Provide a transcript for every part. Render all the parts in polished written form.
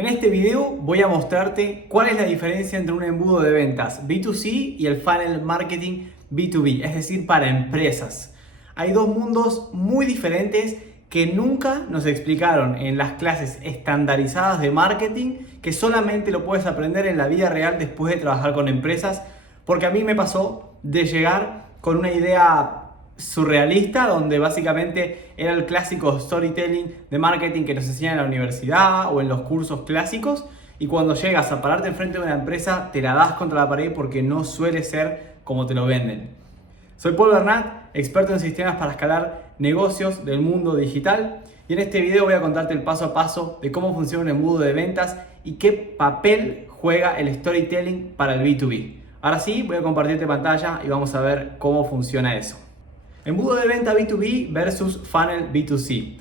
En este video voy a mostrarte cuál es la diferencia entre un embudo de ventas B2C y el funnel marketing B2B, es decir, para empresas. Hay dos mundos muy diferentes que nunca nos explicaron en las clases estandarizadas de marketing, que solamente lo puedes aprender en la vida real después de trabajar con empresas, porque a mí me pasó de llegar con una idea surrealista, donde básicamente era el clásico storytelling de marketing que nos enseñan en la universidad o en los cursos clásicos, y cuando llegas a pararte enfrente de una empresa te la das contra la pared porque no suele ser como te lo venden. Soy Paul Bernat, experto en sistemas para escalar negocios del mundo digital, y en este video voy a contarte el paso a paso de cómo funciona un embudo de ventas y qué papel juega el storytelling para el B2B. Ahora sí, voy a compartirte pantalla y vamos a ver cómo funciona eso. Embudo de venta B2B versus funnel B2C.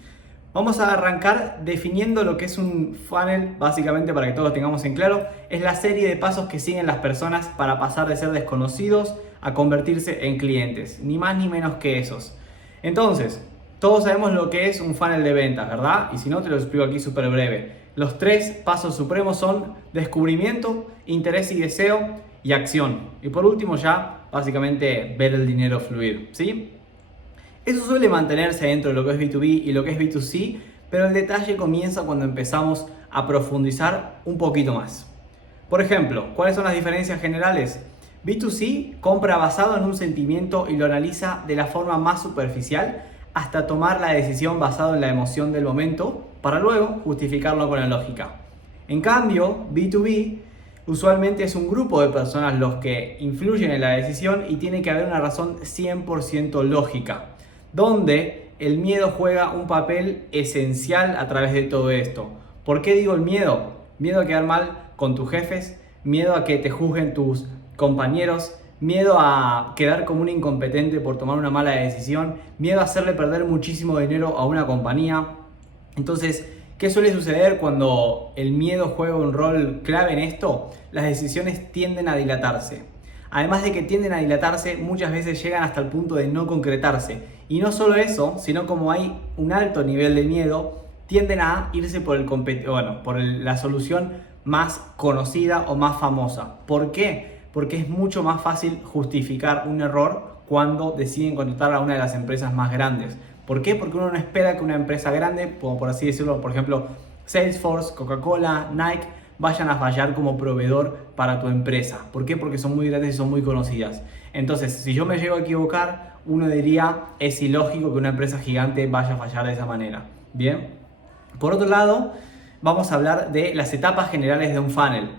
Vamos a arrancar definiendo lo que es un funnel, básicamente para que todos tengamos en claro. Es la serie de pasos que siguen las personas para pasar de ser desconocidos a convertirse en clientes. Ni más ni menos que esos. Entonces, todos sabemos lo que es un funnel de ventas, ¿verdad? Y si no, te lo explico aquí súper breve. Los tres pasos supremos son descubrimiento, interés y deseo y acción. Y por último ya, básicamente, ver el dinero fluir, ¿sí? Eso suele mantenerse dentro de lo que es B2B y lo que es B2C, pero el detalle comienza cuando empezamos a profundizar un poquito más. Por ejemplo, ¿cuáles son las diferencias generales? B2C compra basado en un sentimiento y lo analiza de la forma más superficial hasta tomar la decisión basado en la emoción del momento para luego justificarlo con la lógica. En cambio, B2B usualmente es un grupo de personas los que influyen en la decisión y tiene que haber una razón 100% lógica, donde el miedo juega un papel esencial a través de todo esto. ¿Por qué digo el miedo? Miedo a quedar mal con tus jefes, miedo a que te juzguen tus compañeros, miedo a quedar como un incompetente por tomar una mala decisión, miedo a hacerle perder muchísimo dinero a una compañía. Entonces, ¿qué suele suceder cuando el miedo juega un rol clave en esto? Las decisiones tienden a dilatarse. Además de que tienden a dilatarse, muchas veces llegan hasta el punto de no concretarse. Y no solo eso, sino como hay un alto nivel de miedo, tienden a irse por la solución más conocida o más famosa. ¿Por qué? Porque es mucho más fácil justificar un error cuando deciden contratar a una de las empresas más grandes. ¿Por qué? Porque uno no espera que una empresa grande, como por así decirlo, por ejemplo, Salesforce, Coca-Cola, Nike, vayan a fallar como proveedor para tu empresa. ¿Por qué? Porque son muy grandes y son muy conocidas. Entonces, si yo me llego a equivocar, uno diría, es ilógico que una empresa gigante vaya a fallar de esa manera. Bien. Por otro lado, vamos a hablar de las etapas generales de un funnel.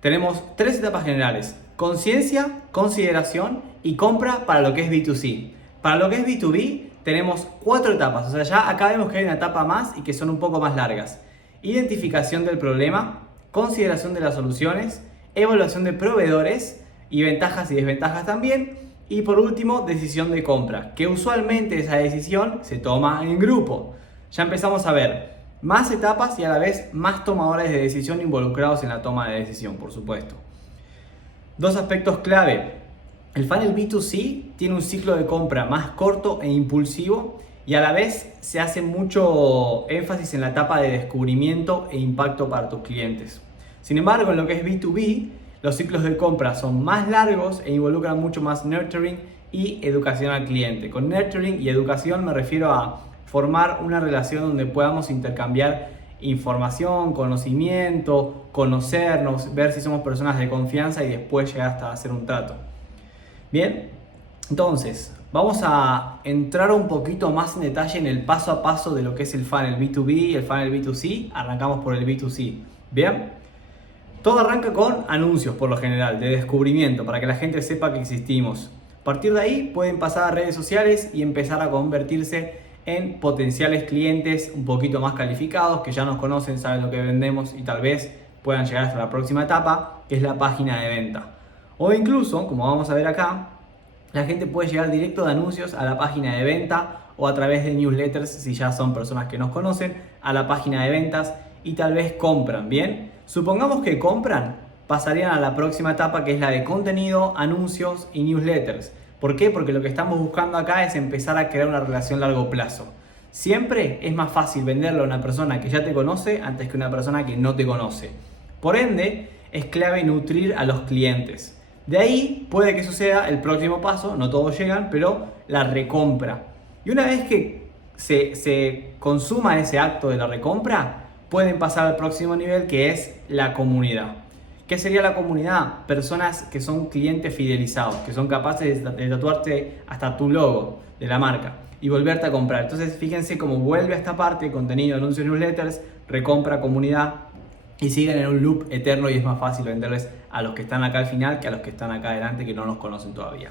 Tenemos tres etapas generales: conciencia, consideración y compra para lo que es B2C. Para lo que es B2B tenemos 4 etapas, o sea, ya acá vemos que hay una etapa más y que son un poco más largas. Identificación del problema, consideración de las soluciones, evaluación de proveedores y ventajas y desventajas también, y por último, decisión de compra, que usualmente esa decisión se toma en grupo. Ya empezamos a ver más etapas y a la vez más tomadores de decisión involucrados en la toma de decisión, por supuesto. Dos aspectos clave. El funnel B2C tiene un ciclo de compra más corto e impulsivo, y a la vez se hace mucho énfasis en la etapa de descubrimiento e impacto para tus clientes. Sin embargo, en lo que es B2B, los ciclos de compra son más largos e involucran mucho más nurturing y educación al cliente. Con nurturing y educación me refiero a formar una relación donde podamos intercambiar información, conocimiento, conocernos, ver si somos personas de confianza y después llegar hasta hacer un trato. Bien, entonces vamos a entrar un poquito más en detalle en el paso a paso de lo que es el funnel B2B y el funnel B2C. Arrancamos por el B2C. Bien, todo arranca con anuncios por lo general, de descubrimiento, para que la gente sepa que existimos. A partir de ahí pueden pasar a redes sociales y empezar a convertirse en potenciales clientes un poquito más calificados, que ya nos conocen, saben lo que vendemos y tal vez puedan llegar hasta la próxima etapa, que es la página de venta. O incluso, como vamos a ver acá, la gente puede llegar directo de anuncios a la página de venta o a través de newsletters, si ya son personas que nos conocen, a la página de ventas y tal vez compran. Bien, supongamos que compran, pasarían a la próxima etapa, que es la de contenido, anuncios y newsletters. ¿Por qué? Porque lo que estamos buscando acá es empezar a crear una relación a largo plazo. Siempre es más fácil venderlo a una persona que ya te conoce antes que una persona que no te conoce. Por ende, es clave nutrir a los clientes. De ahí puede que suceda el próximo paso, no todos llegan, pero la recompra. Y una vez que se consuma ese acto de la recompra, pueden pasar al próximo nivel, que es la comunidad. ¿Qué sería la comunidad? Personas que son clientes fidelizados, que son capaces de tatuarte hasta tu logo de la marca y volverte a comprar. Entonces fíjense cómo vuelve a esta parte: contenido, anuncios, newsletters, recompra, comunidad, y siguen en un loop eterno, y es más fácil venderles a los que están acá al final que a los que están acá adelante, que no nos conocen todavía.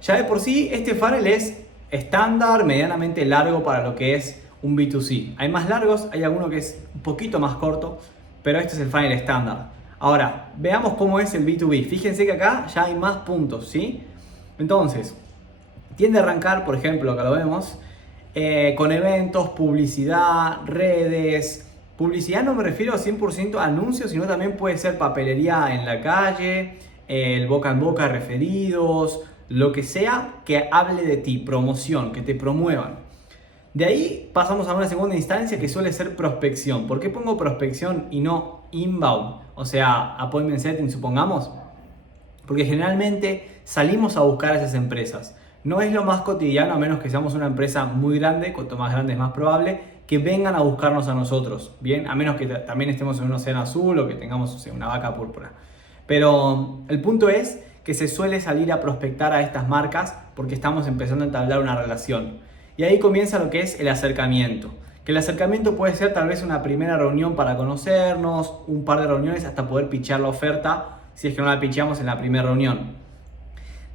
Ya de por sí este funnel es estándar, medianamente largo para lo que es un B2C. Hay más largos, hay alguno que es un poquito más corto, pero este es el funnel estándar. Ahora, veamos cómo es el B2B. Fíjense que acá ya hay más puntos, ¿sí? Entonces, tiende a arrancar, por ejemplo, acá lo vemos, con eventos, publicidad, redes. Publicidad no me refiero a 100% a anuncios, sino también puede ser papelería en la calle, el boca en boca, referidos, lo que sea que hable de ti, promoción, que te promuevan. De ahí pasamos a una segunda instancia que suele ser prospección. ¿Por qué pongo prospección y no inbound? O sea, appointment setting, supongamos. Porque generalmente salimos a buscar a esas empresas. No es lo más cotidiano, a menos que seamos una empresa muy grande. Cuanto más grande es más probable que vengan a buscarnos a nosotros. Bien, a menos que también estemos en un océano azul o que tengamos, o sea, una vaca púrpura. Pero el punto es que se suele salir a prospectar a estas marcas porque estamos empezando a entablar una relación. Y ahí comienza lo que es el acercamiento. Que el acercamiento puede ser tal vez una primera reunión para conocernos, un par de reuniones hasta poder pitchar la oferta, si es que no la pitchamos en la primera reunión.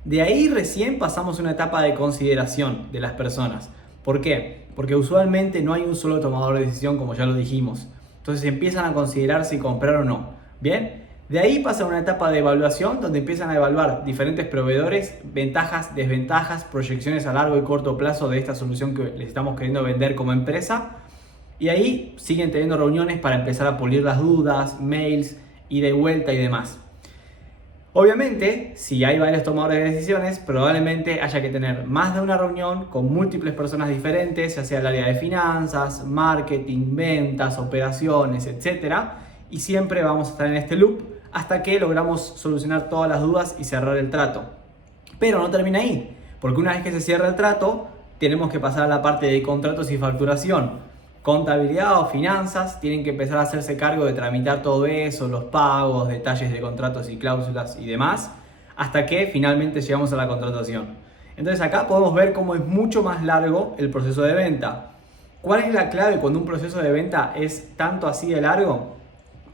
De ahí recién pasamos a una etapa de consideración de las personas. ¿Por qué? Porque usualmente no hay un solo tomador de decisión, como ya lo dijimos. Entonces empiezan a considerar si comprar o no. ¿Bien? De ahí pasa a una etapa de evaluación, donde empiezan a evaluar diferentes proveedores, ventajas, desventajas, proyecciones a largo y corto plazo de esta solución que les estamos queriendo vender como empresa. Y ahí siguen teniendo reuniones para empezar a pulir las dudas, mails, ida y vuelta y demás. Obviamente, si hay varios tomadores de decisiones, probablemente haya que tener más de una reunión con múltiples personas diferentes, ya sea el área de finanzas, marketing, ventas, operaciones, etc. Y siempre vamos a estar en este loop hasta que logramos solucionar todas las dudas y cerrar el trato. Pero no termina ahí, porque una vez que se cierra el trato, tenemos que pasar a la parte de contratos y facturación. Contabilidad o finanzas tienen que empezar a hacerse cargo de tramitar todo eso, los pagos, detalles de contratos y cláusulas y demás, hasta que finalmente llegamos a la contratación. Entonces acá podemos ver cómo es mucho más largo el proceso de venta. ¿Cuál es la clave cuando un proceso de venta es tanto así de largo?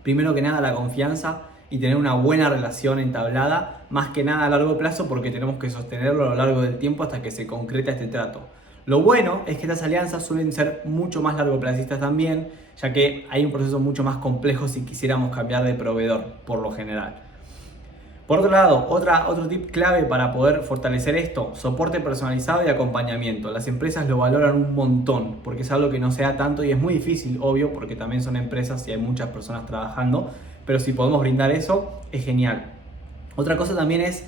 Primero que nada, la confianza y tener una buena relación entablada, más que nada a largo plazo, porque tenemos que sostenerlo a lo largo del tiempo hasta que se concreta este trato. Lo bueno es que estas alianzas suelen ser mucho más largoplacistas también, ya que hay un proceso mucho más complejo si quisiéramos cambiar de proveedor, por lo general. Por otro lado, otro tip clave para poder fortalecer esto: soporte personalizado y acompañamiento. Las empresas lo valoran un montón, porque es algo que no se da tanto y es muy difícil, obvio, porque también son empresas y hay muchas personas trabajando, pero si podemos brindar eso, es genial. Otra cosa también es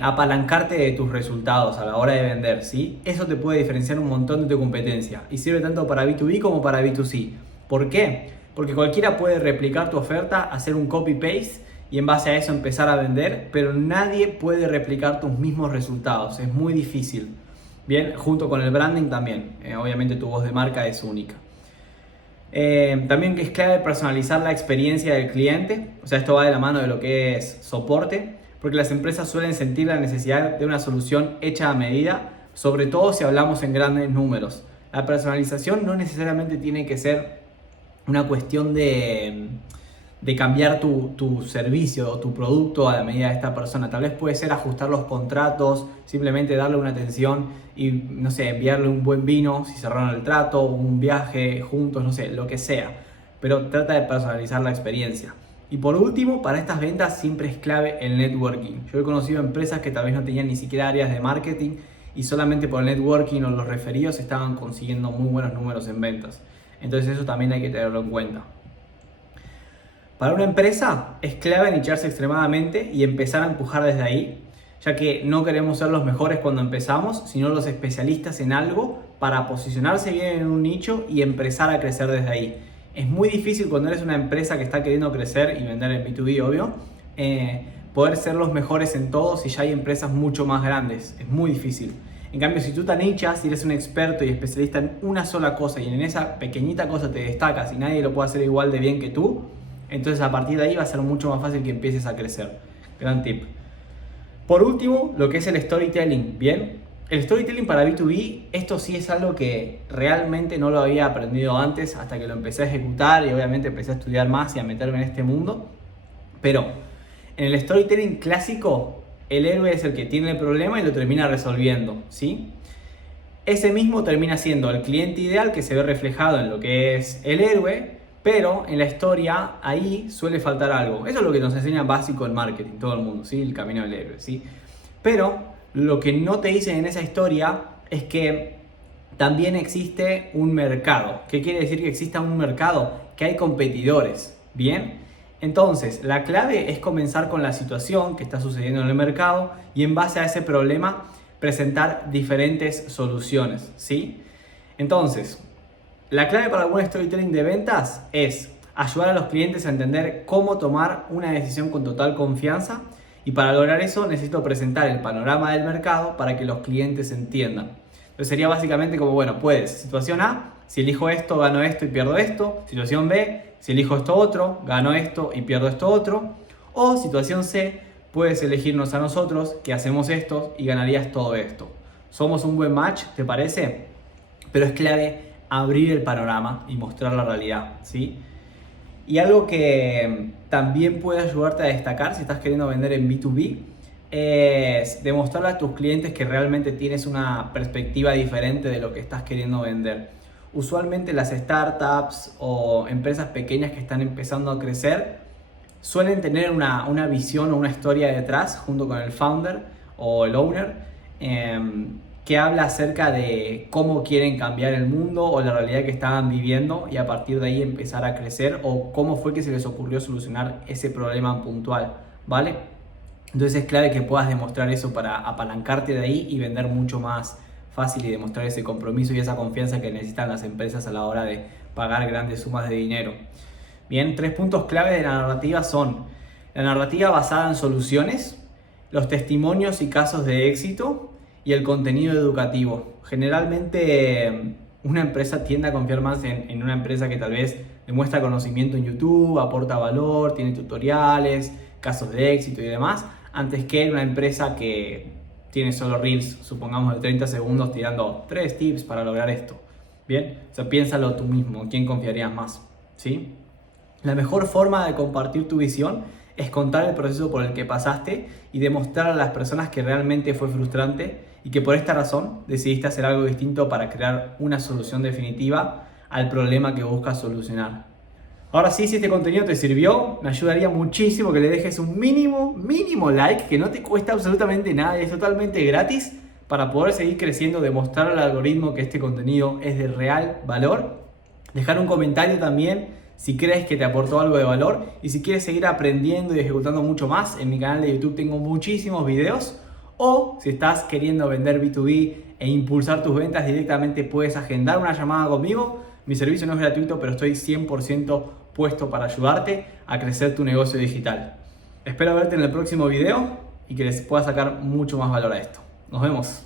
apalancarte de tus resultados a la hora de vender, ¿sí? Eso te puede diferenciar un montón de tu competencia y sirve tanto para B2B como para B2C. ¿Por qué? Porque cualquiera puede replicar tu oferta, hacer un copy-paste y en base a eso empezar a vender, pero nadie puede replicar tus mismos resultados, es muy difícil. Bien, junto con el branding también, obviamente tu voz de marca es única. También es clave personalizar la experiencia del cliente, o sea, esto va de la mano de lo que es soporte, porque las empresas suelen sentir la necesidad de una solución hecha a medida, sobre todo si hablamos en grandes números. La personalización no necesariamente tiene que ser una cuestión de cambiar tu servicio o tu producto a la medida de esta persona. Tal vez puede ser ajustar los contratos, simplemente darle una atención y, no sé, enviarle un buen vino si cerraron el trato, un viaje juntos, no sé, lo que sea. Pero trata de personalizar la experiencia. Y por último, para estas ventas siempre es clave el networking. Yo he conocido empresas que tal vez no tenían ni siquiera áreas de marketing y solamente por el networking o los referidos estaban consiguiendo muy buenos números en ventas. Entonces eso también hay que tenerlo en cuenta. Para una empresa es clave nicharse extremadamente y empezar a empujar desde ahí, ya que no queremos ser los mejores cuando empezamos, sino los especialistas en algo para posicionarse bien en un nicho y empezar a crecer desde ahí. Es muy difícil cuando eres una empresa que está queriendo crecer y vender en B2B, obvio, poder ser los mejores en todo si ya hay empresas mucho más grandes. Es muy difícil. En cambio, si tú te nichas y eres un experto y especialista en una sola cosa y en esa pequeñita cosa te destacas y nadie lo puede hacer igual de bien que tú, entonces a partir de ahí va a ser mucho más fácil que empieces a crecer. Gran tip. Por último, lo que es el storytelling, ¿bien? El storytelling para B2B, esto sí es algo que realmente no lo había aprendido antes hasta que lo empecé a ejecutar y obviamente empecé a estudiar más y a meterme en este mundo. Pero en el storytelling clásico, el héroe es el que tiene el problema y lo termina resolviendo, ¿sí? Ese mismo termina siendo el cliente ideal que se ve reflejado en lo que es el héroe, pero en la historia ahí suele faltar algo. Eso es lo que nos enseña básico en marketing, todo el mundo, ¿sí? El camino del héroe, ¿sí? Pero lo que no te dicen en esa historia es que también existe un mercado. ¿Qué quiere decir que exista un mercado? Que hay competidores, ¿bien? Entonces, la clave es comenzar con la situación que está sucediendo en el mercado y en base a ese problema presentar diferentes soluciones, ¿sí? Entonces, la clave para el buen storytelling de ventas es ayudar a los clientes a entender cómo tomar una decisión con total confianza, y para lograr eso necesito presentar el panorama del mercado para que los clientes entiendan. Entonces sería básicamente como, bueno, puedes, situación A, si elijo esto, gano esto y pierdo esto. Situación B, si elijo esto otro, gano esto y pierdo esto otro. O situación C, puedes elegirnos a nosotros, que hacemos esto y ganarías todo esto. Somos un buen match, ¿te parece? Pero es clave abrir el panorama y mostrar la realidad, ¿sí? Y algo que también puede ayudarte a destacar si estás queriendo vender en B2B es demostrarle a tus clientes que realmente tienes una perspectiva diferente de lo que estás queriendo vender. Usualmente las startups o empresas pequeñas que están empezando a crecer suelen tener una visión o una historia detrás junto con el founder o el owner, que habla acerca de cómo quieren cambiar el mundo o la realidad que estaban viviendo y a partir de ahí empezar a crecer, o cómo fue que se les ocurrió solucionar ese problema puntual, ¿vale? Entonces es clave que puedas demostrar eso para apalancarte de ahí y vender mucho más fácil y demostrar ese compromiso y esa confianza que necesitan las empresas a la hora de pagar grandes sumas de dinero. Bien, 3 puntos clave de la narrativa son la narrativa basada en soluciones, los testimonios y casos de éxito y el contenido educativo. Generalmente una empresa tiende a confiar más en una empresa que tal vez demuestra conocimiento en YouTube, aporta valor, tiene tutoriales, casos de éxito y demás, antes que una empresa que tiene solo reels, supongamos de 30 segundos tirando 3 tips para lograr esto. Bien, o sea, piénsalo tú mismo, ¿quién confiarías más? ¿Sí? La mejor forma de compartir tu visión es contar el proceso por el que pasaste y demostrar a las personas que realmente fue frustrante y que por esta razón decidiste hacer algo distinto para crear una solución definitiva al problema que buscas solucionar. Ahora sí, si este contenido te sirvió, me ayudaría muchísimo que le dejes un mínimo like, que no te cuesta absolutamente nada y es totalmente gratis, para poder seguir creciendo, demostrar al algoritmo que este contenido es de real valor. Dejar un comentario también si crees que te aportó algo de valor, y si quieres seguir aprendiendo y ejecutando mucho más, en mi canal de YouTube tengo muchísimos videos. O si estás queriendo vender B2B e impulsar tus ventas, directamente puedes agendar una llamada conmigo. Mi servicio no es gratuito, pero estoy 100% puesto para ayudarte a crecer tu negocio digital. Espero verte en el próximo video y que les pueda sacar mucho más valor a esto. Nos vemos.